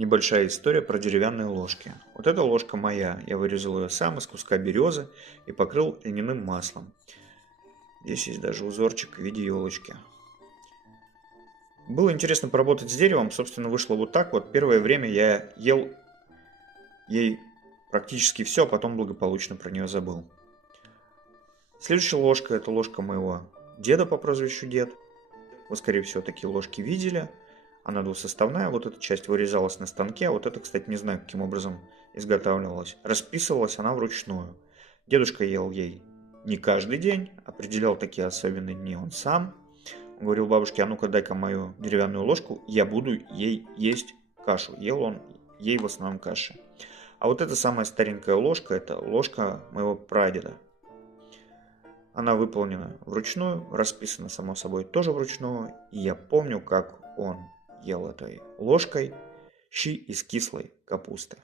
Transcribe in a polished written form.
Небольшая история про деревянные ложки. Вот эта ложка моя. Я вырезал ее сам из куска березы и покрыл льняным маслом. Здесь есть даже узорчик в виде елочки. Было интересно поработать с деревом. Собственно, вышло вот так вот. Первое время я ел ей практически все, а потом благополучно про нее забыл. Следующая ложка — это ложка моего деда по прозвищу Дед. Вы, скорее всего, такие ложки видели. Она двусоставная, вот эта часть вырезалась на станке, а вот эта, кстати, не знаю, каким образом изготавливалась. Расписывалась она вручную. Дедушка ел ей не каждый день, определял такие особенные дни он сам. Он говорил бабушке: а ну-ка дай-ка мою деревянную ложку, я буду ей есть кашу. Ел он ей в основном каши. А вот эта самая старенькая ложка — это ложка моего прадеда. Она выполнена вручную, расписана, само собой, тоже вручную. И я помню, как он ел этой ложкой щи из кислой капусты.